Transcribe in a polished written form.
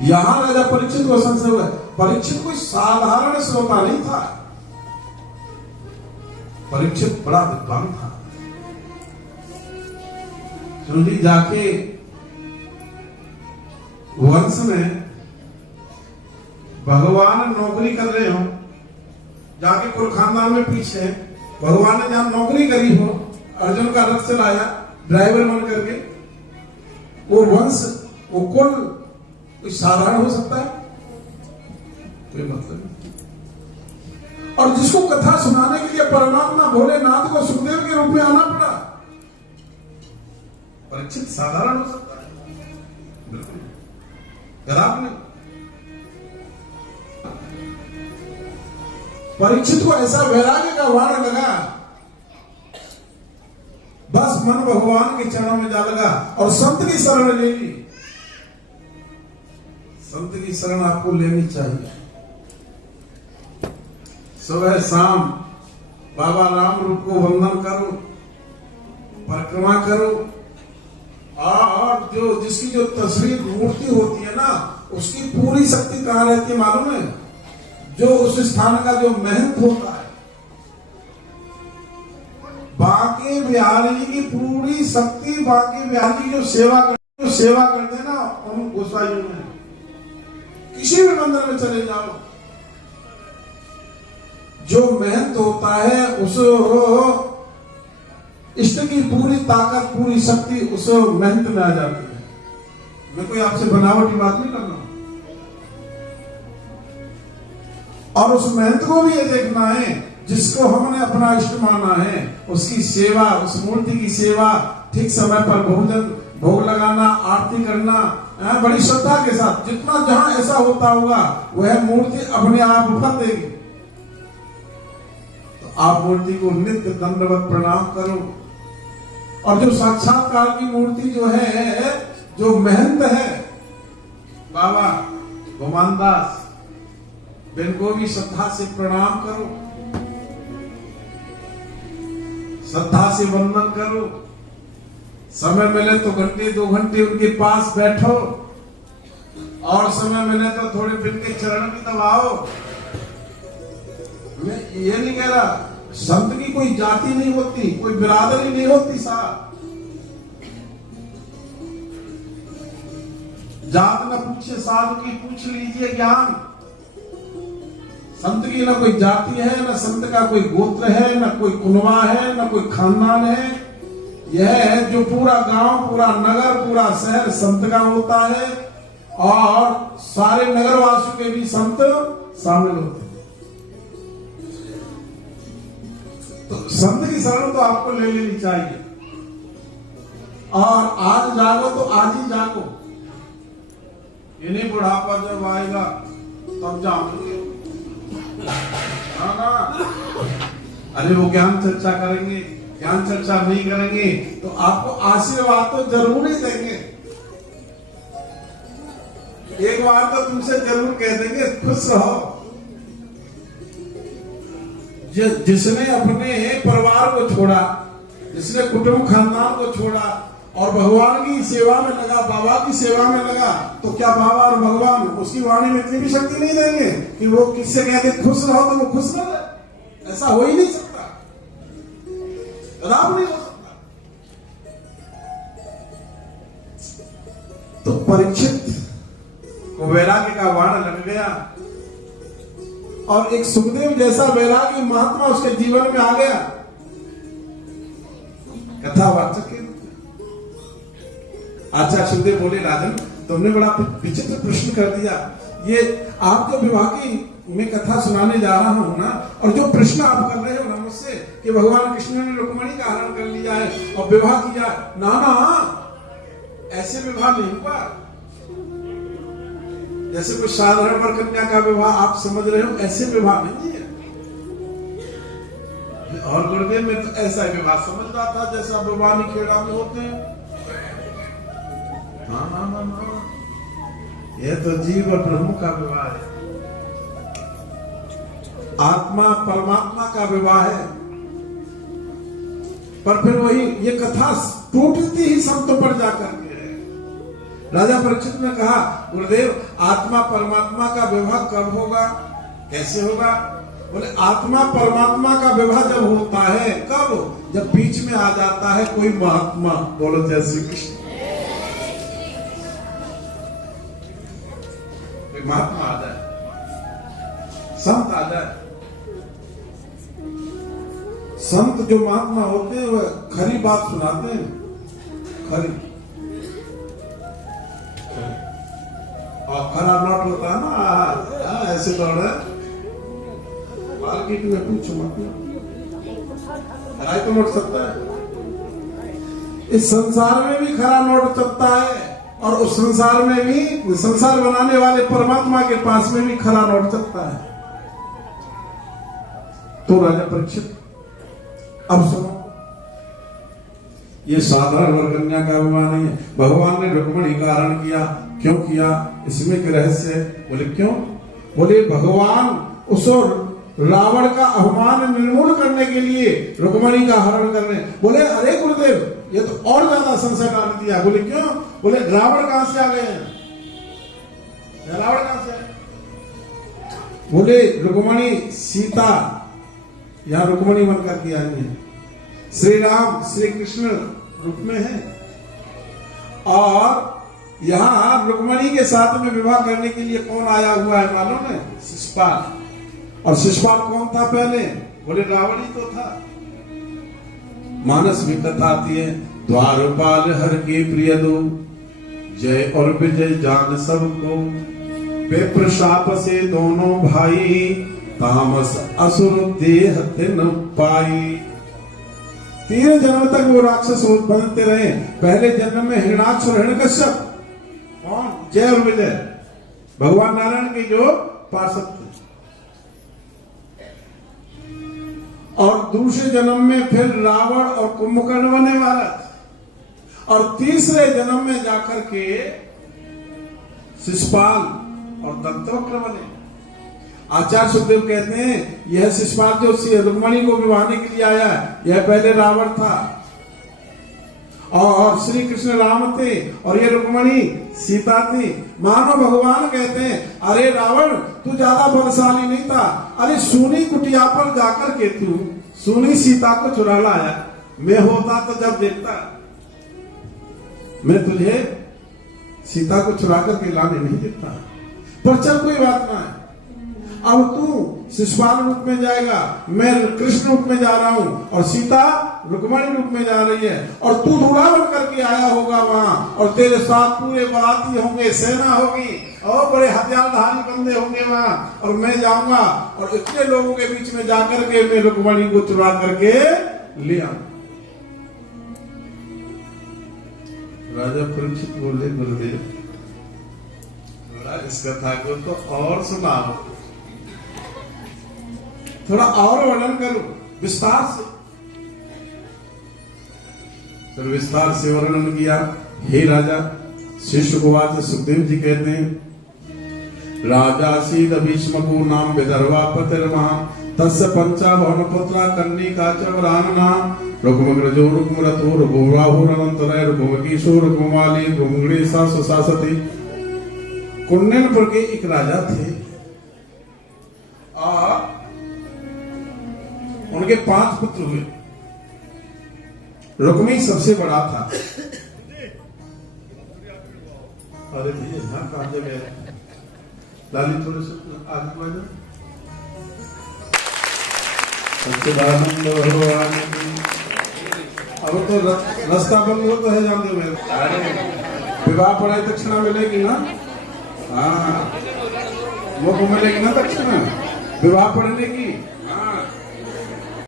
यहां राजा परीक्षित को संशय हुआ। परीक्षित कोई साधारण श्रोता नहीं था, परीक्षित बड़ा विद्वान था। सुनिए, जाके वंश में भगवान नौकरी कर रहे हो, जाके कुल खानदान में पीछे भगवान ने जहां नौकरी करी हो, अर्जुन का रथ चलाया ड्राइवर बन करके, वो वंश वो कुल कोई साधारण हो सकता है? कोई मतलब नहीं। और जिसको कथा सुनाने के लिए परमात्मा भोलेनाथ को सुखदेव के रूप में आना पड़ा, परीक्षित साधारण हो सकता है? बिल्कुल खराब नहीं। परीक्षित को ऐसा वैराग्य का वाण लगा, बस मन भगवान के चरणों में जा लगा और संत की शरण ले ली। संत की शरण आपको लेनी चाहिए। सुबह शाम बाबा राम रूप को वंदन करो, परिक्रमा करो, और जो जिसकी जो तस्वीर मूर्ति होती है ना, उसकी पूरी शक्ति कहां रहती है मालूम है? जो उस स्थान का जो महंत होता है, बांके बिहारी की पूरी शक्ति, बांके बिहारी की जो सेवा करते हैं ना उन गोसाइयों में, किसी भी मंदिर में चले जाओ, जो महंत होता है उस इष्ट की पूरी ताकत, पूरी शक्ति उस महंत में आ जाती है। मैं कोई आपसे बनावटी बात नहीं कर रहा हूं। और उस महंत को भी ये देखना है जिसको हमने अपना इष्ट माना है, उसकी सेवा, उस मूर्ति की सेवा, ठीक समय पर भोजन भोग लगाना, आरती करना, बड़ी श्रद्धा के साथ। जितना जहां ऐसा होता होगा वह मूर्ति अपने आप फल देगी। तो आप मूर्ति को नित्य दंडवत प्रणाम करो। और जो साक्षात्कार की मूर्ति जो है, जो महंत है बाबा गोमानदास, इनको भी श्रद्धा से प्रणाम करो, श्रद्धा से वंदन करो। समय मिले तो घंटे 2 घंटे उनके पास बैठो, और समय मिले तो थोड़े दिन के चरण भी दबाओ। मैं ये नहीं कह रहा, संत की कोई जाति नहीं होती, कोई बिरादरी नहीं होती साहब। जात न पूछे साधु की, पूछ लीजिए ज्ञान। संत की ना कोई जाति है, ना संत का कोई गोत्र है, ना कोई कुनवा है, ना कोई खानदान है। यह है जो पूरा गांव, पूरा नगर, पूरा शहर संत का होता है, और सारे नगरवासियों के भी संत शामिल होते हैं। तो संत की शरण तो आपको ले लेनी चाहिए। और आज जागो तो आज ही जागो, ये नहीं बुढ़ापा जब आएगा तब जाओगे। ना, अरे वो ज्ञान चर्चा करेंगे, ज्ञान चर्चा नहीं करेंगे तो आपको आशीर्वाद तो जरूर ही देंगे। एक बार तो तुमसे जरूर कह देंगे खुश रहो। जिसने अपने परिवार को छोड़ा, जिसने कुटुंब खानदान को छोड़ा और भगवान की सेवा में लगा, बाबा की सेवा में लगा, तो क्या बाबा और भगवान उसकी वाणी में इतनी भी शक्ति नहीं देंगे कि वो किससे कहते खुश रहो तो वो खुश न रहे? ऐसा हो ही नहीं सकता, राम नहीं हो सकता। तो परीक्षित को वैराग्य का वाण लग गया, और एक सुखदेव जैसा वैराग्य महात्मा उसके जीवन में आ गया। कथावाचक के आचार्य सुखदेव बोले, राजन तुमने बड़ा विचित्र प्रश्न कर दिया। ये आप जो विवाह की मैं कथा सुनाने जा रहा हूं ना, और जो प्रश्न आप कर रहे हो ना मुझसे कि भगवान कृष्ण ने रुक्मणी का हरण कर लिया है और विवाह किया, ना ऐसे विवाह नहीं हुआ। जैसे कोई साधारण वर कन्या का विवाह आप समझ रहे हो, ऐसे विवाह नहीं है। और गुरुदेव में तो ऐसा विवाह समझ रहा था जैसा विवाह खेड़ा में होते हैं। ना, यह तो जीव और ब्रह्म का विवाह है, आत्मा परमात्मा का विवाह है। पर फिर वही ये कथा टूटती ही संतों पर जाकर के है। राजा परीक्षित ने कहा, गुरुदेव आत्मा परमात्मा का विवाह कब होगा, कैसे होगा? बोले आत्मा परमात्मा का विवाह जब होता है, कब? जब बीच में आ जाता है कोई महात्मा। बोलो जय श्री कृष्ण। कोई महात्मा आ जाए, संत आ जाए। संत जो महात्मा होते हैं वह खरी बात सुनाते हैं, खरी। और खरा नोट होता है ना, ऐसे दौड़े मार्केट में, पूछो मत, खराई तो नोट सकता है। इस संसार में भी खरा नोट चलता है, और उस संसार में भी, संसार बनाने वाले परमात्मा के पास में भी खरा नोट चलता है। तो राजा परीक्षित अब सुनो, ये साधारण वरकन्या का अभिमान नहीं है। भगवान ने रुक्मिणी का हरण किया, क्यों किया? इसमें के रहस्य है। बोले क्यों? बोले भगवान उस रावण का अभिमान निर्मूल करने के लिए रुक्मिणी का हरण करने। बोले अरे गुरुदेव, ये तो और ज्यादा संशय डाल दिया। बोले क्यों? बोले रावण कहां से आ गए हैं? रावण कहां से? बोले रुक्मिणी सीता यहां रुक्मिणी बनकर के आई है, श्री राम श्री कृष्ण रूप में है, और यहां रुक्मिणी के साथ में विवाह करने के लिए कौन आया हुआ है मालूम है? शिशुपाल। और शिशुपाल कौन था पहले? बोले रावण ही तो था। मानस में कथा आती है, द्वारपाल हर के प्रिय दो, जय और विजय जान सबको, विप्र शाप से दोनों भाई, तामस असुर देह तिन पाई। 3 जन्म तक वो राक्षस बनते रहे। पहले जन्म में हिरण्याक्ष और हिरण्यकश्यप, कौन? जय और विजय, भगवान नारायण के जो पार्षद थे। और दूसरे जन्म में फिर रावण और कुंभकर्ण बने महाराज। और तीसरे जन्म में जाकर के शिशुपाल और दंतवक्र बने। आचार्य सुखदेव कहते हैं यह शिशुपाल जो रुक्मिणी को विवाहने के लिए आया, यह पहले रावण था, और श्री कृष्ण राम थे, और ये रुक्मिणी सीता थी। मानो भगवान कहते हैं अरे रावण तू ज्यादा बलशाली नहीं था, अरे सूनी कुटिया पर जाकर के तू सूनी सीता को चुरा लाया। मैं होता तो जब देखता, मैं तुझे सीता को चुरा करके लाने नहीं देता। पर चल कोई बात ना है, अब तू शिशुपाल रूप में जाएगा, मैं कृष्ण रूप में जा रहा हूं, और सीता रुक्मिणी रूप में जा रही है, और तू दूल्हा बन करके आया होगा वहां, और तेरे साथ पूरे बाराती होंगे, सेना होगी, और बड़े हथियारधारी बंदे होंगे वहां, और मैं जाऊंगा और इतने लोगों के बीच में जाकर के मैं रुक्मिणी को चुरा करके ले आऊं। राजा परीक्षित बोले गुरुदेव इस कथा को तो और सुनाओ, थोड़ा और वर्णन करो विस्तार से। फिर विस्तार से वर्णन किया। हे राजा, शिष्य को बात सुखदेव जी कहते हैं राजा सीद भीष्मको नाम विदर्भा पतिर्महा तस्य पंचा भवन पुत्रा कन्निका च वरानना रुक्मग्रजो रुक्मरतो रुक्मराहुरनंतरय रुक्मकीशो रुक्ममाली रुक्मगणेशा सुशासति। कुंडनपुर के एक राजा थे, और उनके 5 पुत्र हुए। रुक्मी सबसे बड़ा था। अरे भैया ध्यान कहां जगह है, लाली थोड़े से आगे बढ़ जाओ। सच्चिदानंद भगवान की। अब तो रास्ता बंद हो तो है, जान दो मेरे। विवाह पढ़ाई दक्षिणा मिलेगी ना? हाँ, वो मिलेगी ना दक्षिणा विवाह पढ़ने की।